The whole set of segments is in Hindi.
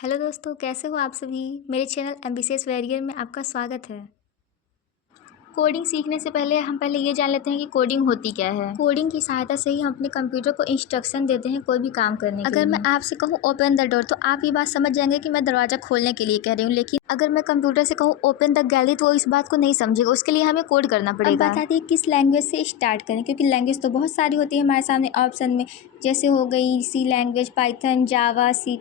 हेलो दोस्तों, कैसे हो आप सभी। मेरे चैनल एम्बिशियस वेरियर में आपका स्वागत है। कोडिंग सीखने से पहले हम ये जान लेते हैं कि कोडिंग होती क्या है। कोडिंग की सहायता से ही हम अपने कंप्यूटर को इंस्ट्रक्शन देते हैं कोई भी काम करने के लिए। अगर मैं आपसे कहूँ ओपन द डोर तो आप ये बात समझ जाएंगे कि मैं दरवाज़ा खोलने के लिए कह रही हूँ, लेकिन अगर मैं कंप्यूटर से कहूँ ओपन द गैलरी तो वो इस बात को नहीं समझेगा, उसके लिए हमें कोड करना पड़ेगा। अब बात आती है किस लैंग्वेज से स्टार्ट करें, क्योंकि लैंग्वेज तो बहुत सारी होती है हमारे सामने ऑप्शन में, जैसे हो गई सी लैंग्वेज, पाइथन, जावा, C++।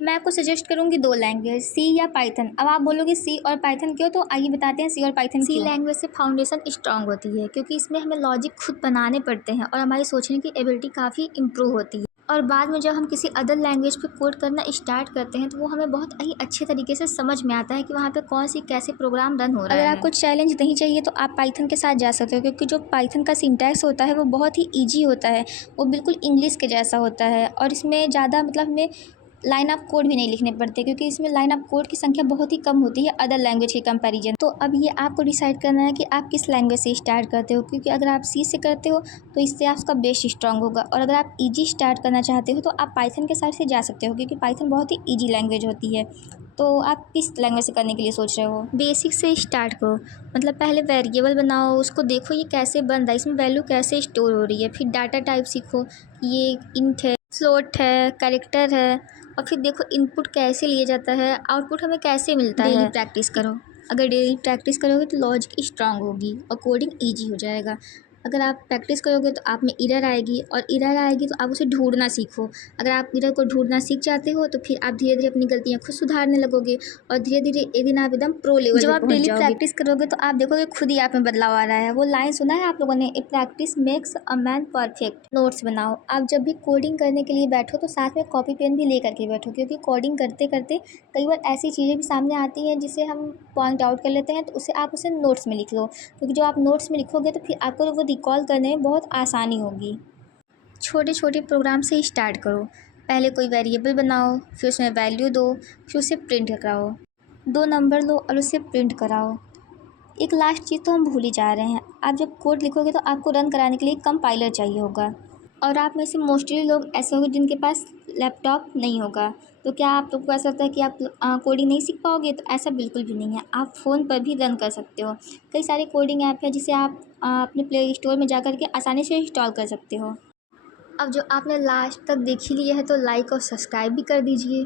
मैं आपको सजेस्ट करूंगी दो लैंग्वेज, सी या पाइथन। अब आप बोलोगे सी और पाइथन क्यों, तो आइए बताते हैं सी और पाइथन क्यों। सी लैंग्वेज से फाउंडेशन स्ट्रांग होती है, क्योंकि इसमें हमें लॉजिक खुद बनाने पड़ते हैं और हमारी सोचने की एबिलिटी काफ़ी इंप्रूव होती है। और बाद में जब हम किसी अदर लैंग्वेज पे कोड करना स्टार्ट करते हैं तो वो हमें बहुत ही अच्छे तरीके से समझ में आता है कि वहाँ पे कौन सी कैसे प्रोग्राम रन हो रहा है। अगर आपको चैलेंज नहीं चाहिए तो आप पाइथन के साथ जा सकते हो, क्योंकि जो पाइथन का सिंटैक्स होता है वो बहुत ही ईजी होता है, वो बिल्कुल इंग्लिश के जैसा होता है और इसमें ज़्यादा हमें लाइन ऑफ कोड भी नहीं लिखने पड़ते, क्योंकि इसमें लाइन ऑफ कोड की संख्या बहुत ही कम होती है अदर लैंग्वेज के कंपैरिजन। तो अब ये आपको डिसाइड करना है कि आप किस लैंग्वेज से स्टार्ट करते हो, क्योंकि अगर आप सी से करते हो तो इससे आपका बेस स्ट्रांग होगा, और अगर आप ईजी स्टार्ट करना चाहते हो तो आप पाइथन के साइड से जा सकते हो, क्योंकि पाइथन बहुत ही ईजी लैंग्वेज होती है। तो आप किस लैंग्वेज से करने के लिए सोच रहे हो। बेसिक से स्टार्ट करो, पहले वेरिएबल बनाओ, उसको देखो ये कैसे बन रहा है, इसमें वैल्यू कैसे स्टोर हो रही है। फिर डाटा टाइप सीखो, ये इंट है, फ्लोट है, कैरेक्टर है, और फिर देखो इनपुट कैसे लिया जाता है, आउटपुट हमें कैसे मिलता है। डेली प्रैक्टिस करो, अगर डेली प्रैक्टिस करोगे तो लॉजिक स्ट्रांग होगी और कोडिंग ईजी हो जाएगा। अगर आप प्रैक्टिस करोगे तो आप में एरर आएगी, और एरर आएगी तो आप उसे ढूंढना सीखो। अगर आप एरर को ढूंढना सीख जाते हो तो फिर आप धीरे धीरे अपनी गलतियाँ खुद सुधारने लगोगे, और धीरे धीरे एक दिन आप एकदम प्रो लेवल पे पहुंच जाओगे। जब आप डेली प्रैक्टिस करोगे तो आप देखोगे खुद ही आप में बदलाव आ रहा है। वो लाइन सुना है आप लोगों ने, a practice makes a man perfect. Notes बनाओ, आप जब भी कोडिंग करने के लिए बैठो तो साथ में कॉपी पेन भी ले करके बैठो, क्योंकि कोडिंग करते करते कई बार ऐसी चीज़ें भी सामने आती हैं जिसे हम पॉइंट आउट कर लेते हैं, तो उसे आप उसे नोट्स में लिख लो, क्योंकि जो आप नोट्स में लिखोगे तो फिर आपको वो रिकॉल करने में बहुत आसानी होगी। छोटे छोटे प्रोग्राम से ही स्टार्ट करो, पहले कोई वेरिएबल बनाओ, फिर उसमें वैल्यू दो, फिर उसे प्रिंट कराओ, 2 नंबर लो और उसे प्रिंट कराओ। एक लास्ट चीज़ तो हम भूल ही जा रहे हैं, आप जब कोड लिखोगे तो आपको रन कराने के लिए कंपाइलर चाहिए होगा, और आप में से मोस्टली लोग ऐसे होंगे जिनके पास लैपटॉप नहीं होगा। तो क्या आप लोग को ऐसा लगता है कि आप कोडिंग नहीं सीख पाओगे, तो ऐसा बिल्कुल भी नहीं है, आप फ़ोन पर भी रन कर सकते हो। कई सारे कोडिंग ऐप है जिसे आप अपने प्ले स्टोर में जा कर के आसानी से इंस्टॉल कर सकते हो। अब जो आपने लास्ट तक देख ही लिया है तो लाइक और सब्सक्राइब भी कर दीजिए।